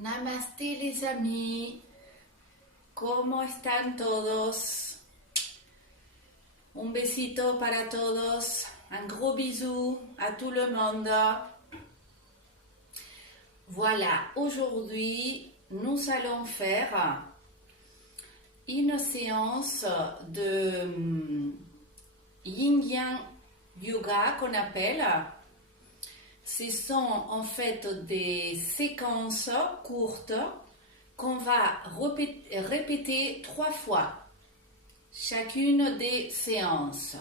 Namaste les amis, ¿cómo están todos? Un besito para todos, un gros bisou à tout le monde. Voilà, aujourd'hui, nous allons faire une séance de Yin-Yang Yoga qu'on appelle. Ce sont en fait des séquences courtes qu'on va répéter 3 fois chacune des séances.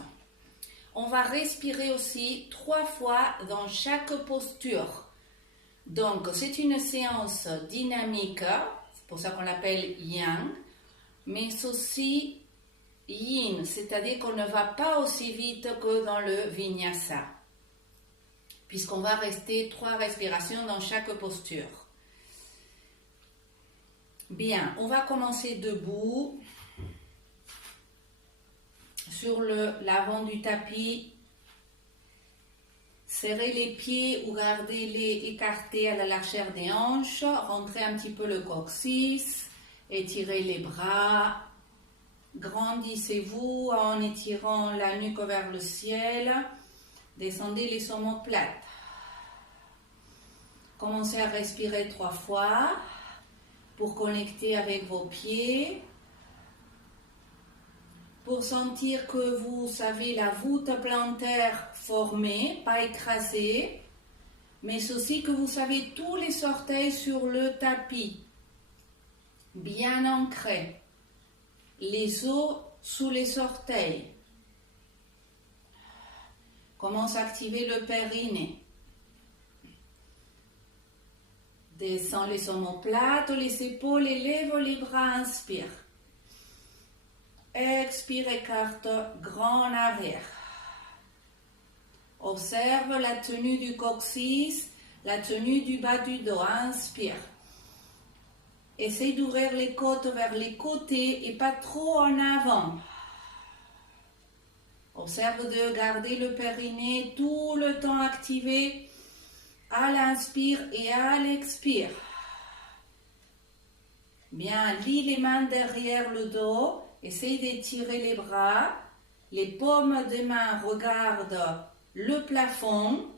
On va respirer aussi 3 fois dans chaque posture. Donc c'est une séance dynamique, c'est pour ça qu'on l'appelle Yang, mais aussi Yin, c'est-à-dire qu'on ne va pas aussi vite que dans le Vinyasa, puisqu'on va rester 3 respirations dans chaque posture. Bien, on va commencer debout sur l'avant du tapis. Serrez les pieds ou gardez-les écartés à la largeur des hanches. Rentrez un petit peu le coccyx. Étirez les bras. Grandissez-vous en étirant la nuque vers le ciel. Descendez les omoplates. Commencez à respirer 3 fois pour connecter avec vos pieds. Pour sentir que vous avez la voûte plantaire formée, pas écrasée, mais aussi que vous avez tous les orteils sur le tapis, bien ancrés, les os sous les orteils. Commence à activer le périnée. Descends les omoplates, les épaules, élève les bras, inspire. Expire, écarte, grand en arrière. Observe la tenue du coccyx, la tenue du bas du dos. Inspire. Essaye d'ouvrir les côtes vers les côtés et pas trop en avant. Observe de garder le périnée tout le temps activé à l'inspire et à l'expire. Bien, lis les mains derrière le dos. Essaye d'étirer les bras. Les paumes des mains regardent le plafond.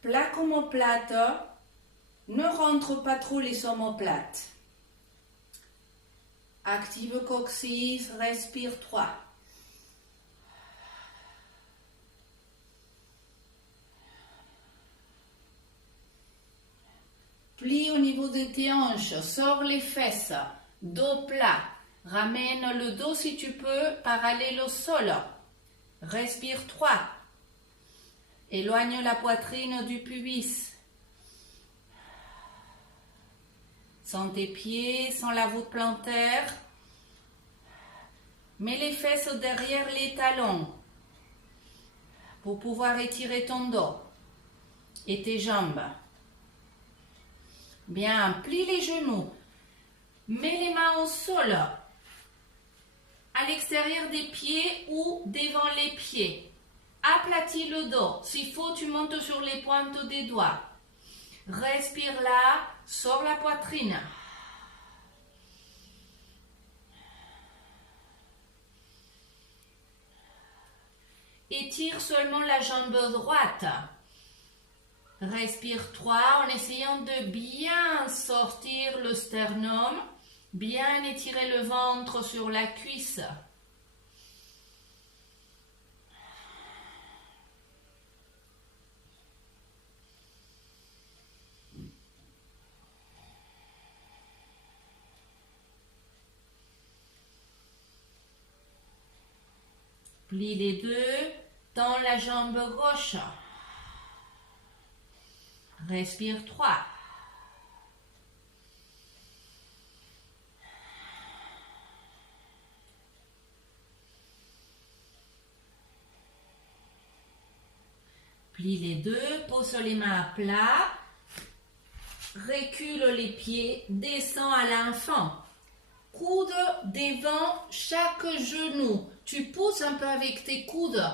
Plaque omoplate. Ne rentre pas trop les omoplates. Active coccyx. Respire 3. Plie au niveau de tes hanches. Sors les fesses. Dos plat. Ramène le dos si tu peux parallèle au sol. Respire 3. Éloigne la poitrine du pubis. Sans tes pieds, sans la voûte plantaire. Mets les fesses derrière les talons pour pouvoir étirer ton dos et tes jambes. Bien, plie les genoux. Mets les mains au sol, à l'extérieur des pieds ou devant les pieds. Aplatis le dos. S'il faut, tu montes sur les pointes des doigts. Respire là, sors la poitrine. Étire seulement la jambe droite. Respire 3 en essayant de bien sortir le sternum. Bien étirer le ventre sur la cuisse. Plie les deux, tends la jambe gauche. Respire 3. Plie les deux, pose les mains à plat, recule les pieds, descends à l'enfant. Coude devant chaque genou. Tu pousses un peu avec tes coudes.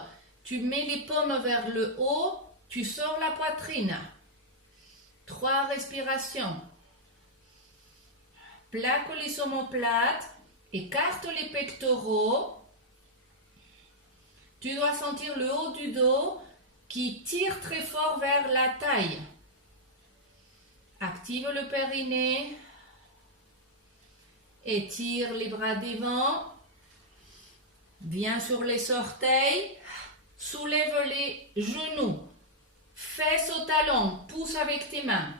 Tu mets les paumes vers le haut, tu sors la poitrine. 3 respirations. Plaque les omoplates, écarte les pectoraux. Tu dois sentir le haut du dos qui tire très fort vers la taille. Active le périnée. Étire les bras devant. Viens sur les orteils. Soulève les genoux. Fesses au talon. Pousse avec tes mains.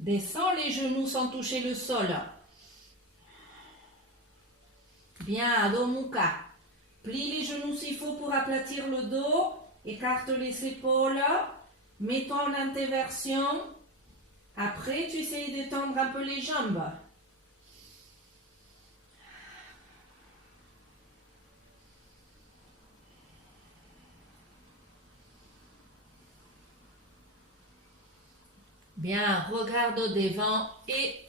Descends les genoux sans toucher le sol. Bien, Adho Mukha. Plie les genoux s'il faut pour aplatir le dos. Écarte les épaules. Mets-toi en antéversion. Après, tu essayes d'étendre un peu les jambes. Bien, regarde au devant et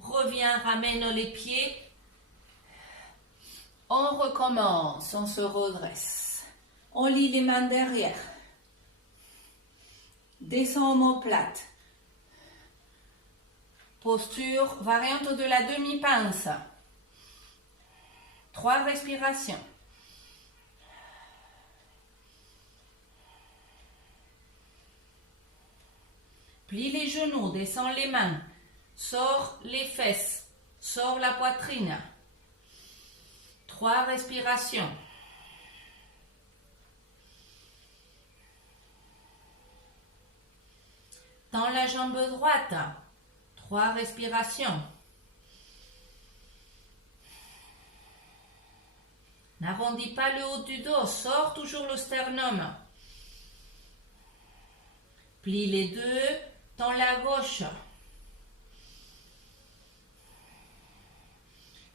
reviens, ramène les pieds. On recommence, on se redresse. On lie les mains derrière. Descends omoplate. Posture, variante de la demi-pince. 3 respirations. Plie les genoux, descends les mains. Sors les fesses. Sors la poitrine. 3 respirations. Tends la jambe droite. 3 respirations. N'arrondis pas le haut du dos. Sors toujours le sternum. Plie les deux. Tends la gauche.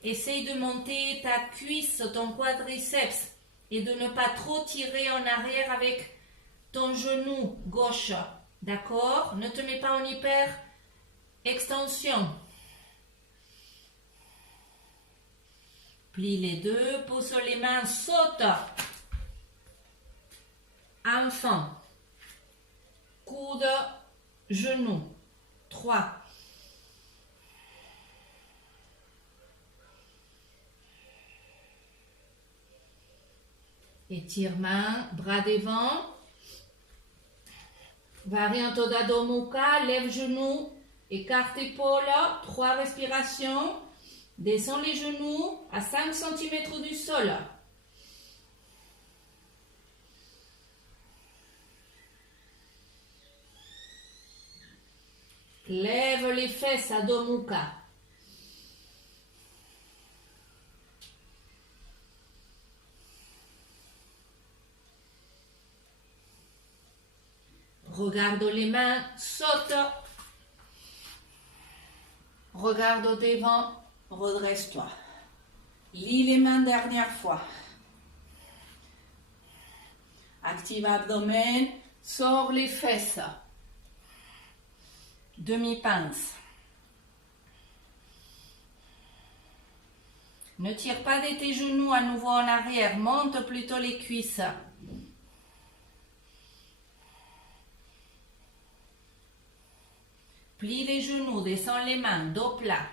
Essaye de monter ta cuisse, ton quadriceps et de ne pas trop tirer en arrière avec ton genou gauche. D'accord? Ne te mets pas en hyper extension. Plie les deux, pose les mains, saute. Enfant. Coude, genou. 3. Étirement, bras devant. Variante d'Adho Mukha, lève genoux, écarte épaules, 3 respirations. Descends les genoux à 5 cm du sol. Lève les fesses, Adho Mukha. Regarde les mains, saute. Regarde au devant, redresse-toi. Lie les mains dernière fois. Active abdomen, sors les fesses. Demi-pince. Ne tire pas de tes genoux à nouveau en arrière, monte plutôt les cuisses. Plie les genoux, descends les mains, dos plat.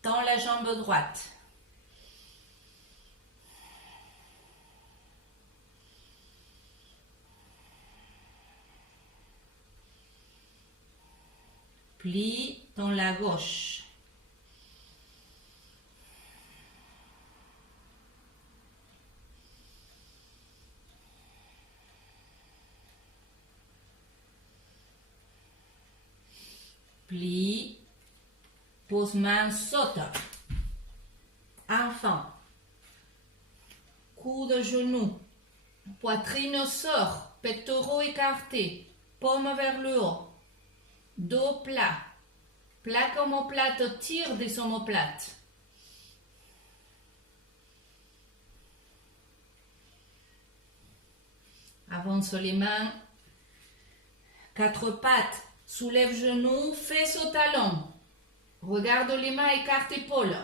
Tends la jambe droite. Plie, tends la gauche. Plie, pose main, saute. Enfant. Coude, genou. Poitrine sort, pectoraux écartés, paume vers le haut. Dos plat. Plaque omoplate, tire des omoplates. Avance les mains. 4 pattes. Soulève genoux, fesses au talon. Regarde les mains, écarte épaules.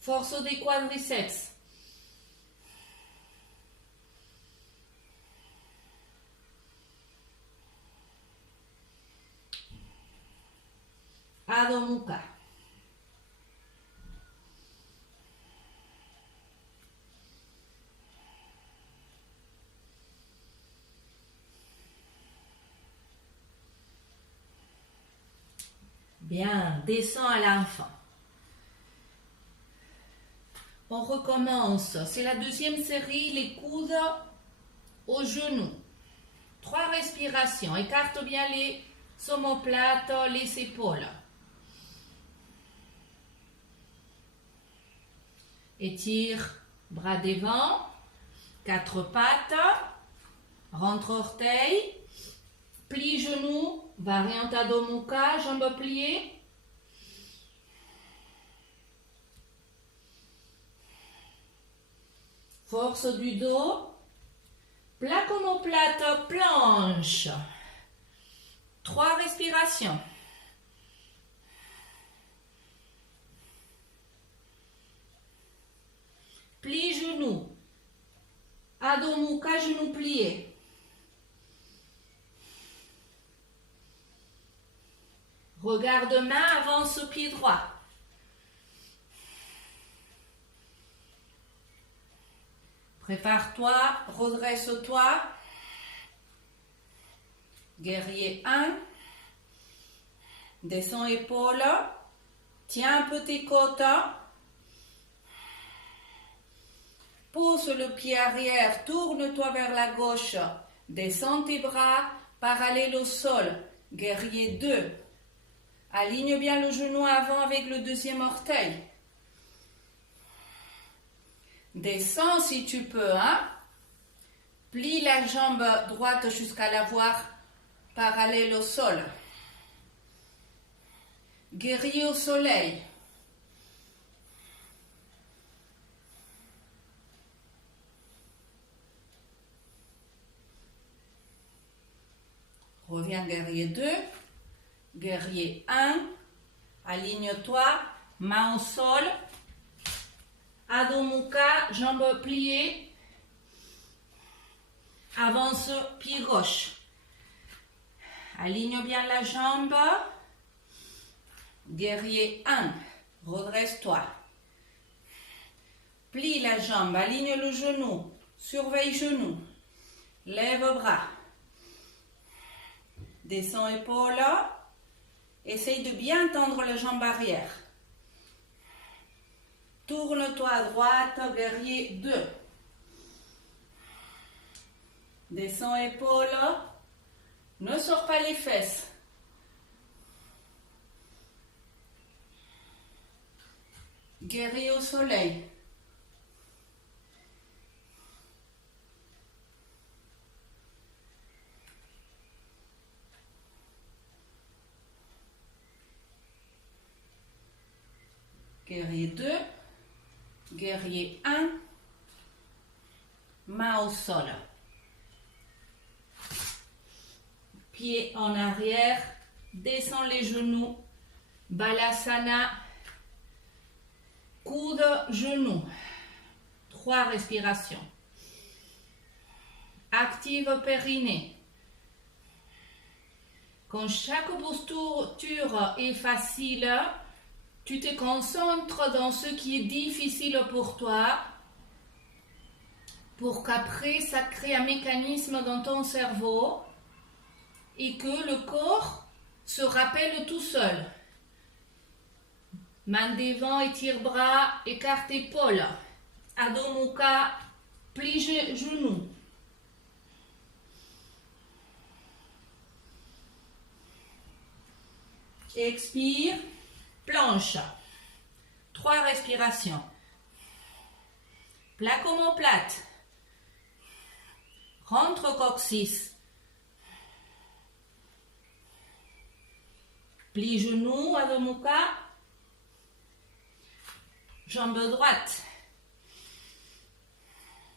Force des quadriceps. Adho Mukha. Bien, descends à l'enfant. On recommence. C'est la deuxième série, les coudes aux genoux. 3 respirations. Écarte bien les omoplates, les épaules. Étire bras devant, 4 pattes, rentre orteil, plie genoux, variante Adho Mukha, jambes pliées. Force du dos, plaque omoplate, planche. 3 respirations. Plie genoux. Adho Mukha, genoux pliés. Regarde main, avance au pied droit. Prépare-toi, redresse-toi. Guerrier 1. Descends épaules. Tiens un peu tes côtes. Pose le pied arrière, tourne-toi vers la gauche. Descends tes bras, parallèles au sol. Guerrier 2. Aligne bien le genou avant avec le deuxième orteil. Descends si tu peux, hein. Plie la jambe droite jusqu'à la voir parallèle au sol. Guerrier au soleil. Reviens guerrier 2. Guerrier 1. Aligne-toi, main au sol. Adho Mukha, jambes pliées. Avance, pied gauche. Aligne bien la jambe. Guerrier 1. Redresse-toi. Plie la jambe, aligne le genou. Surveille genou. Lève bras. Descends épaules. Essaye de bien tendre la jambe arrière. Tourne-toi à droite, guerrier 2. Descends épaules. Ne sors pas les fesses. Guerrier au soleil. Guerrier 2. Guerrier 1. Main au sol. Pied en arrière. Descends les genoux. Balasana. Coude, genou. 3 respirations. Active périnée. Quand chaque posture est facile, tu te concentres dans ce qui est difficile pour toi pour qu'après ça crée un mécanisme dans ton cerveau et que le corps se rappelle tout seul. Main devant, étire bras, écarte épaules. Adho Mukha, plie genoux. Expire, planche. 3 respirations. Plaque omoplate. Rentre coccyx. Plie genou, Adho Mukha. Jambe droite.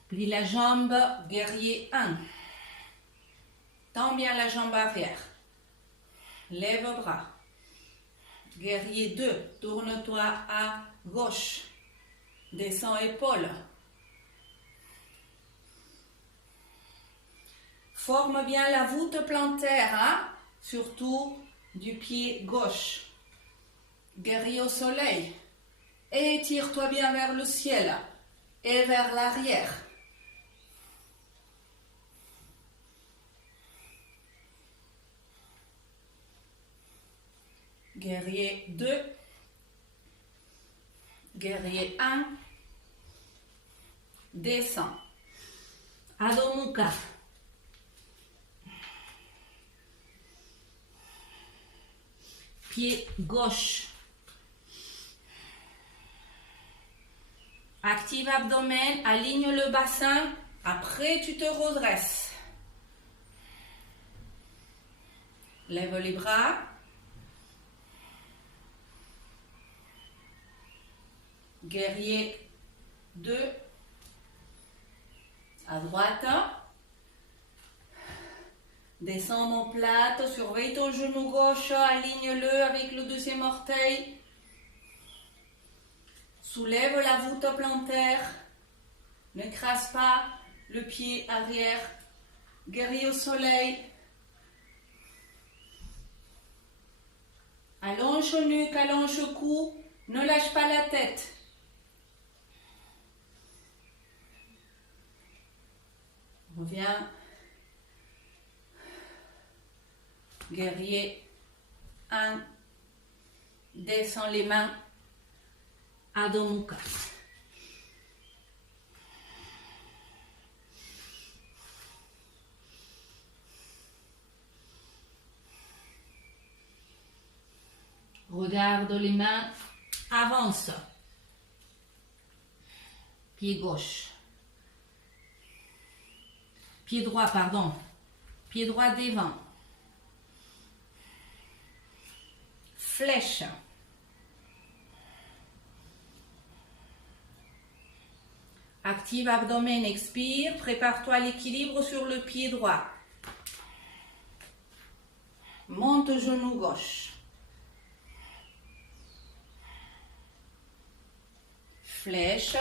Plie la jambe, guerrier 1. Tends bien la jambe arrière. Lève bras. Guerrier 2, tourne-toi à gauche. Descends épaules. Forme bien la voûte plantaire, hein? Surtout du pied gauche. Guerrier au soleil. Étire-toi bien vers le ciel et vers l'arrière. Guerrier 2. Guerrier 1. Descends. Adho Mukha. Pied gauche. Active abdomen, aligne le bassin. Après, tu te redresses. Lève les bras. Guerrier 2. À droite. Descends mon plate, surveille ton genou gauche, aligne-le avec le deuxième orteil. Soulève la voûte plantaire. Ne crasse pas le pied arrière. Guerrier au soleil. Allonge nuque, allonge cou. Ne lâche pas la tête. Reviens. Guerrier 1. Descends les mains. Adho Mukha. Regarde les mains. Avance. Pied gauche. Pied droit, pardon. Pied droit devant. Flèche. Active abdomen, expire. Prépare-toi à l'équilibre sur le pied droit. Monte genou gauche. Flèche.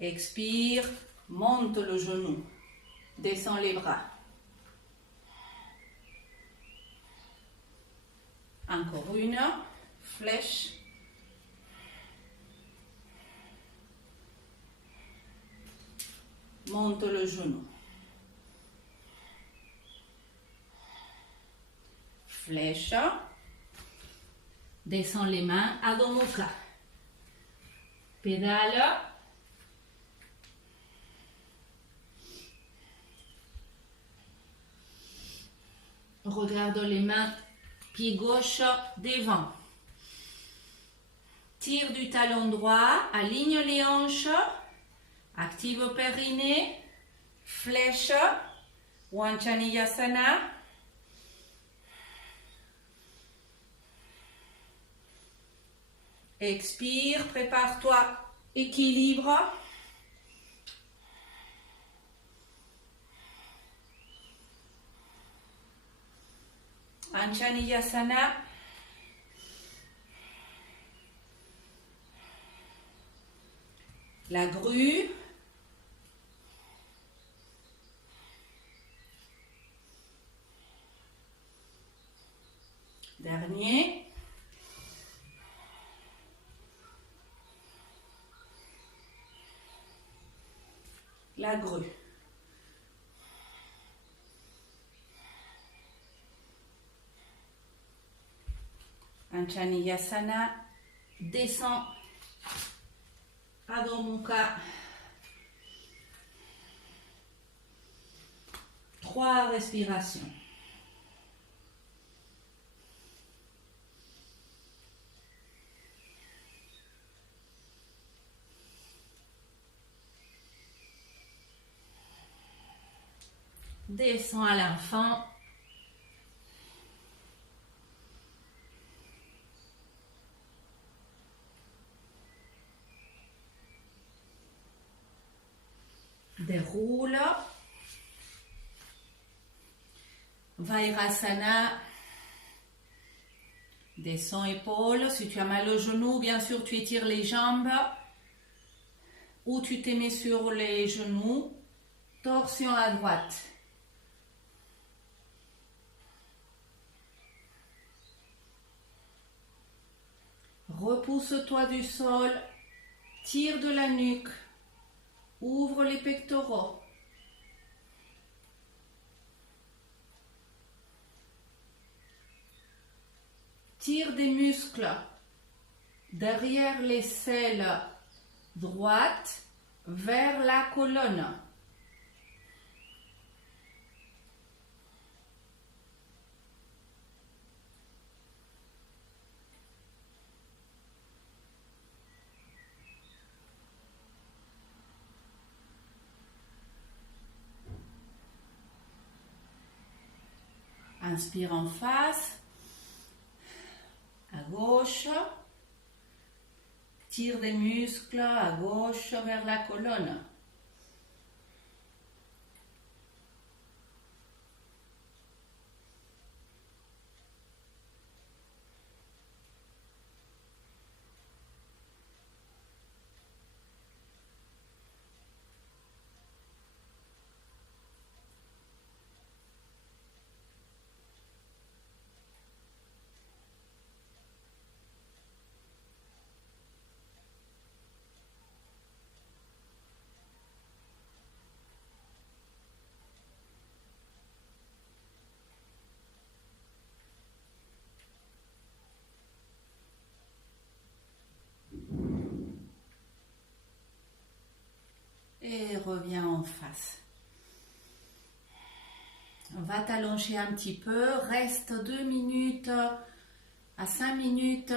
Expire. Monte le genou. Descends les bras. Encore une. Flèche. Monte le genou. Flèche. Descends les mains. Adho Mukha. Pédale. Regarde les mains. Pied gauche devant. Tire du talon droit, aligne les hanches, active périnée, flèche, Wanchaniyasana. Expire, prépare-toi, équilibre. Wanchaniyasana. La grue. Dernier. La grue. Wanchaniyasana. Descend. Adho Mukha. 3 respirations. Descends à l'enfant. Déroule. Vairasana. Descends épaules. Si tu as mal au genou, bien sûr, tu étires les jambes. Ou tu te mets sur les genoux. Torsion à droite. Repousse-toi du sol, tire de la nuque, ouvre les pectoraux. Tire des muscles derrière l'aisselle droite vers la colonne. Inspire en face, à gauche, tire des muscles à gauche vers la colonne. Et reviens en face. On va t'allonger un petit peu. Reste 2 minutes à 5 minutes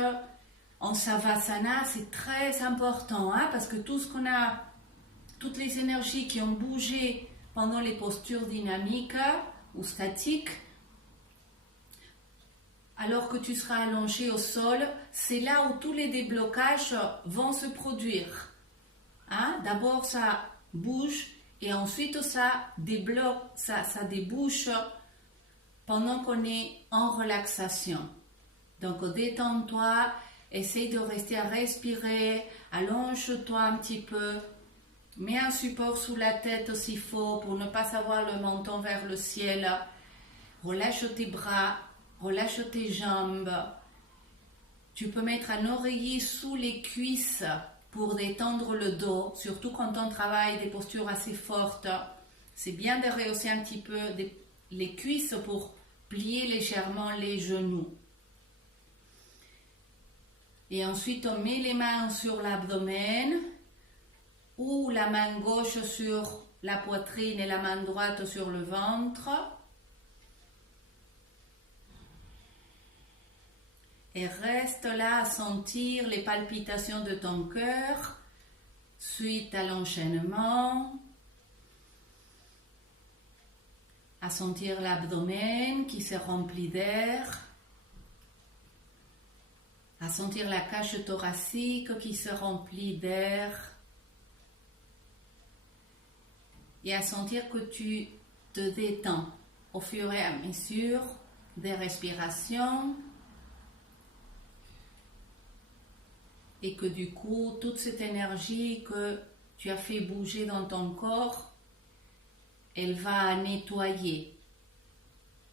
en Savasana. C'est très important parce que tout ce qu'on a, toutes les énergies qui ont bougé pendant les postures dynamiques ou statiques, alors que tu seras allongé au sol, c'est là où tous les déblocages vont se produire. D'abord, ça bouge et ensuite ça débloque, ça débouche pendant qu'on est en relaxation. Donc détends-toi, essaye de rester à respirer, allonge-toi un petit peu, mets un support sous la tête s'il faut pour ne pas avoir le menton vers le ciel, relâche tes bras, relâche tes jambes. Tu peux mettre un oreiller sous les cuisses pour détendre le dos, surtout quand on travaille des postures assez fortes. C'est bien de rehausser un petit peu les cuisses pour plier légèrement les genoux. Et ensuite, on met les mains sur l'abdomen ou la main gauche sur la poitrine et la main droite sur le ventre. Et reste là à sentir les palpitations de ton cœur suite à l'enchaînement, à sentir l'abdomen qui se remplit d'air, à sentir la cage thoracique qui se remplit d'air et à sentir que tu te détends au fur et à mesure des respirations. Et que du coup, toute cette énergie que tu as fait bouger dans ton corps, elle va nettoyer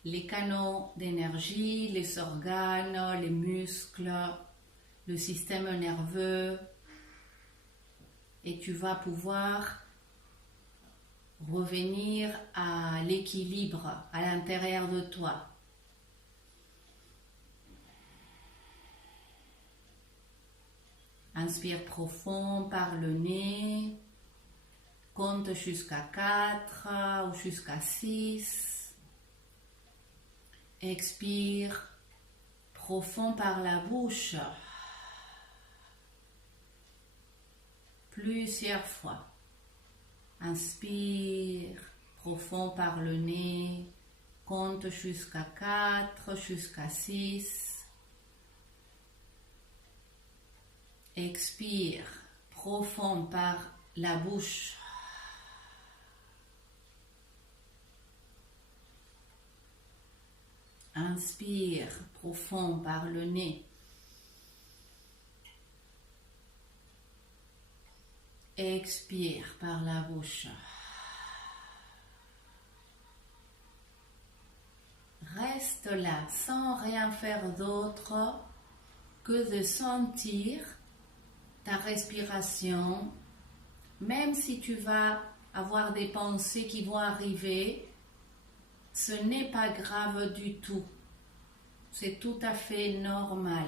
les canaux d'énergie, les organes, les muscles, le système nerveux. Et tu vas pouvoir revenir à l'équilibre à l'intérieur de toi. Inspire profond par le nez, compte jusqu'à 4 ou jusqu'à 6. Expire profond par la bouche, plusieurs fois. Inspire profond par le nez, compte jusqu'à 4, jusqu'à 6. Expire profond par la bouche. Inspire profond par le nez. Expire par la bouche. Reste là sans rien faire d'autre que de sentir ta respiration, même si tu vas avoir des pensées qui vont arriver, ce n'est pas grave du tout. C'est tout à fait normal.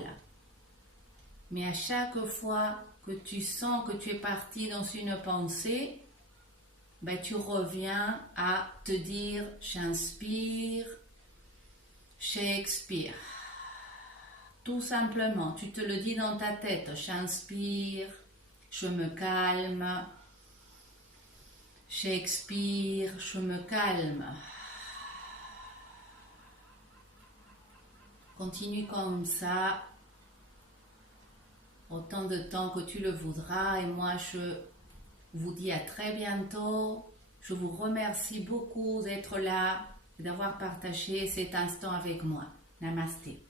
Mais à chaque fois que tu sens que tu es parti dans une pensée, ben tu reviens à te dire j'inspire, j'expire. Tout simplement, tu te le dis dans ta tête, j'inspire, je me calme, j'expire, je me calme. Continue comme ça, autant de temps que tu le voudras, et moi je vous dis à très bientôt. Je vous remercie beaucoup d'être là et d'avoir partagé cet instant avec moi. Namasté.